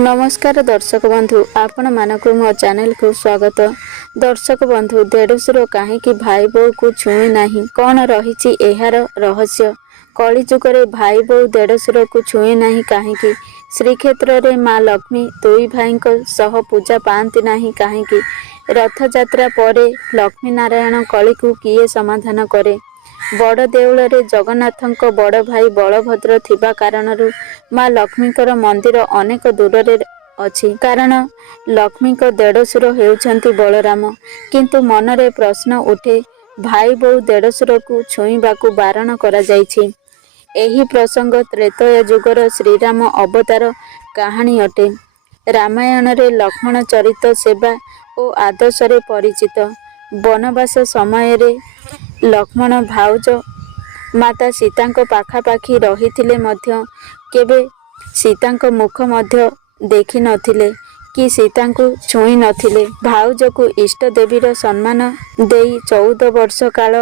नमस्कार दर्शक बंधु आपण मानक मो चैनल को स्वागत। दर्शक बंधु देढ़शुर कहीं भाई बो को छुई नहीं कौन रही एहार रहस्य। कलिजुगे भाई बो देढ़शुर को छुई नहीं कहीं श्रीक्षेत्र में माँ लक्ष्मी दुई भाई सह पूजा पाती नहीं कहीं रथ यात्रा पर लक्ष्मी नारायण कली को किए समाधान करे। बड़ देउल रे जगन्नाथ बड़ भाई बलभद्र थिबा कारणरू माँ लक्ष्मीकर मंदिर अनेक दूर रे अछि। कारण लक्ष्मी देढ़शुर हेउछंती बलराम। किंतु मनरे प्रश्न उठे भाई बो देढ़शुर को छुईबा को बारण करा जायछि। एही प्रसंग त्रेतय युगर श्रीराम अवतार कहानी अटे। रामायण रे लक्ष्मण चरित सेवा और आदर्श रे परिचित। वनवास समय रे लक्ष्मण भाउज माता सीता पाखापाखी रहिथिले मध्य केबे सीता मुख मध्य देखि नथिले कि सीता छुई नथिले। भाउज को इष्ट देवीर सम्मान देई 14 वर्ष काल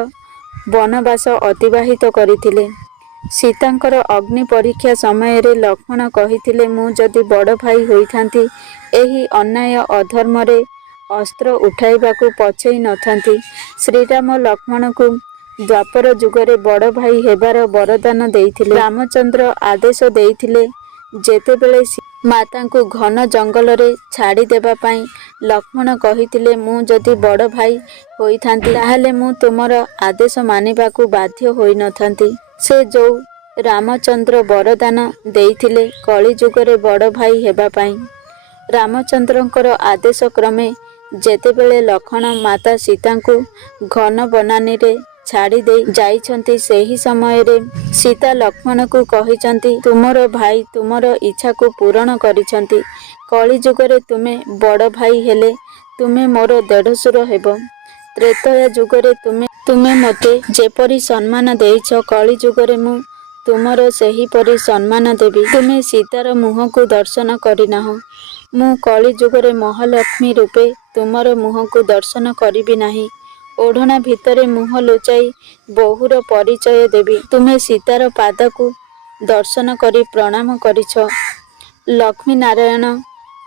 वनवास अतिबाहित करथिले। सीतांकर अग्नि परीक्षा समय रे लक्ष्मण कहिथिले मु जदि बड़ भाई होइथांती एही अन्याय अधर्म रे अस्त्र उठाइबाकू पछई नथांती। श्रीराम लक्ष्मण को द्वापर युगरे बड़ भाई हेबार वरदान देइथिले। रामचंद्र आदेश देइथिले जेतेबेले माता को घन जंगल रे छाड़ी देबा पाई लक्ष्मण कहिथिले मु जदि बड़ भाई होइथांती ताहाले मु तुमर आदेश मानिबाकू बाध्य होई नथांती। से जो रामचंद्र वरदान देइथिले कली युगरे बड़ भाई हेबा पाई। रामचंद्रंकर आदेश क्रमे जेतेबेले लक्ष्मण माता सीता को घन बनानी रे छाड़ी दे जाइछंती सेही समय रे सीता लक्ष्मण को कहिछंती तुमर भाई तुमर इच्छा को पूर्ण करिछंती। कली युगरे तुमे बड़ भाई हेले तुमे मोर देढ़शुर हेबो। त्रेतया युगरे तुमे मते जेपरी सम्मान देइछ कली युगरे मु तुमर सेही परी सम्मान देबी। तुमे सीतार मुह को दर्शन करिनाह मु कली युगरे महालक्ष्मी रूपे तुमर मुह को दर्शन करिबी नाही। ओढ़ना भितरे मुह लुचाई बहुर परिचय देवी। तुमे सीतार पाद को दर्शन करी प्रणाम करिछ। लक्ष्मी नारायण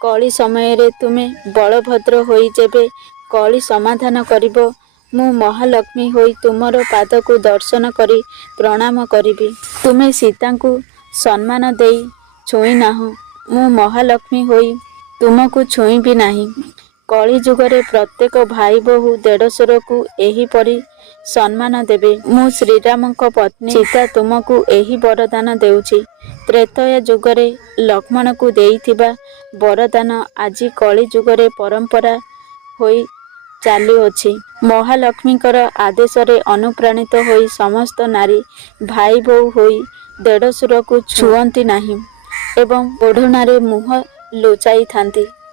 कली समय रे तुमे बलभद्र होई जेबे कली समाधान करिबो मु महालक्ष्मी होई तुमर पाद को दर्शन करी प्रणाम करिबी। तुमे सीता को सम्मान देई छुई नाह मु महालक्ष्मी होई तुमको छुई भी नाही। कली युगरे प्रत्येक भाई बहु देढ़शुर को एही परी सम्मान देबे। मु श्रीराम को पत्नी सीता तुमको एही वरदान देउछि। त्रेतया युगरे लक्ष्मण को देइथिबा वरदान आजि कली युगरे परंपरा होई चालुअछि। महालक्ष्मीकर आदेश रे अनुप्राणित होई समस्त नारी भाई बहु होई देढ़शुर को छुअंती नाही एवं ओढ़णारे मुह लुचाई थांती।